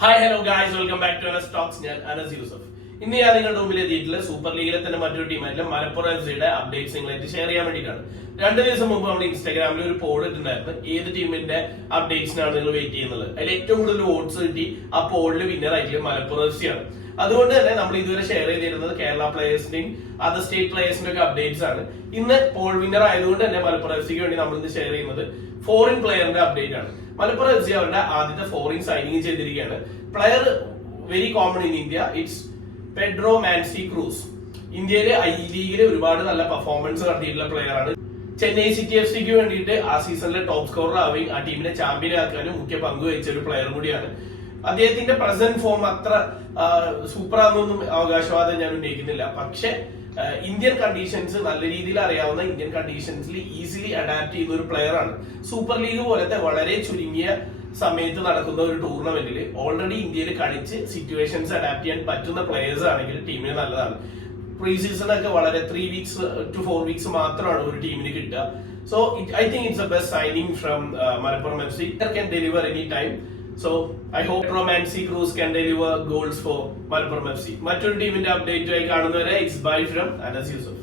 Hi hello guys, welcome back to Anas talks. ഞാൻ അനസ് യൂസഫ്. ഇന്ന് ഞാൻ നിങ്ങളുടെ മുമ്പിൽ എത്തിയിട്ടുള്ള സൂപ്പർ ലീഗിലെ തന്നെ മറ്റൊരു ടീമായിട്ടുള്ള മലപ്പുറം എഫ്.സിയുടെ അപ്ഡേറ്റ്സ് നിങ്ങളായിട്ട് ഷെയർ ചെയ്യാൻ വേണ്ടിയിട്ടാണ്. 2 ദിവസം മുമ്പ് നമ്മൾ ഇൻസ്റ്റാഗ്രാമിൽ ഒരു പോൾ ഇട്ടുണ്ടായിരുന്നു, ഏത് ടീമിന്റെ അപ്ഡേറ്റ്സിനാണ് നിങ്ങൾ വെയിറ്റ് ചെയ്യുന്നത്. അതിൽ ഏറ്റവും കൂടുതൽ വോട്ട്സ് കിട്ടി ആ പോളിൽ വിന്നർ ആയിട്ടുള്ള മലപ്പുറം എഫ്.സി ആണ്. അതുകൊണ്ട് തന്നെ നമ്മൾ ഇതുവരെ ഷെയർ ചെയ്തിരുന്നത് കേരള പ്ലേയേഴ്സിന്റെയും അതർ സ്റ്റേറ്റ് പ്ലേയേഴ്സിന്റെ ഒക്കെ അപ്ഡേറ്റ്സ് ആണ്. ഇന്ന് പോൾ വിന്നർ ആയതുകൊണ്ട് തന്നെ മലപ്പുറം എഫ്.സിക്ക് വേണ്ടി നമ്മൾ ഇന്ന് ഷെയർ ചെയ്യുന്നത് ഫോറിൻ പ്ലെയറിന്റെ അപ്ഡേറ്റ് ആണ്. മലപ്പുറം എഫ്.സി അവരുടെ ആദ്യത്തെ ഫോറിൻ സൈനിങ് ചെയ്തിരിക്കുകയാണ്. Player very common in India, it's Pedro Manzi Cruz. ഇന്ത്യയിലെ ഐ ലീഗിൽ ഒരുപാട് നല്ല പെർഫോമൻസ് നടത്തിയിട്ടുള്ള പ്ലെയർ ആണ്. ചെന്നൈ സിറ്റി എഫ്.സിക്ക് വേണ്ടിയിട്ട് ആ സീസണിലെ ടോപ്പ് സ്കോറർ ആവുകയും ആ ടീമിനെ ചാമ്പ്യൻ ആക്കാനും മുഖ്യ പങ്ക് വഹിച്ച ഒരു പ്ലെയർ കൂടിയാണ്. അദ്ദേഹത്തിന്റെ പ്രസന്റ് ഫോം അത്ര സൂപ്പർ ആണെന്നൊന്നും അവകാശവാദം ഞാൻ ഉന്നയിക്കുന്നില്ല. പക്ഷെ ഇന്ത്യൻ കണ്ടീഷൻസ് നല്ല രീതിയിൽ അറിയാവുന്ന, ഇന്ത്യൻ കണ്ടീഷൻസിൽ ഈസിലി അഡാപ്റ്റ് ചെയ്യുന്ന ഒരു പ്ലെയർ ആണ്. സൂപ്പർ ലീഗ് പോലത്തെ വളരെ ചുരുങ്ങിയ സമയത്ത് നടക്കുന്ന ഒരു ടൂർണമെന്റിൽ ഓൾറെഡി ഇന്ത്യയിൽ കളിച്ച് സിറ്റുവേഷൻസ് അഡാപ്റ്റ് ചെയ്യാൻ പറ്റുന്ന പ്ലെയേഴ്സ് ആണെങ്കിൽ ടീമിന് നല്ലതാണ്. പ്രീ സീസൺ ഒക്കെ വളരെ 3 weeks to 4 weeks മാത്രമാണ് ഒരു ടീമിന് കിട്ടുക. So I think it's A best signing from Malappuram FC. can deliver any time. So I hope Romancy Cruz can deliver goals for Malappuram FC. മറ്റൊരു ടീമിന്റെ അപ്ഡേറ്റ് ആയി കാണുന്നവരെ it's bye from Anas Yusuf.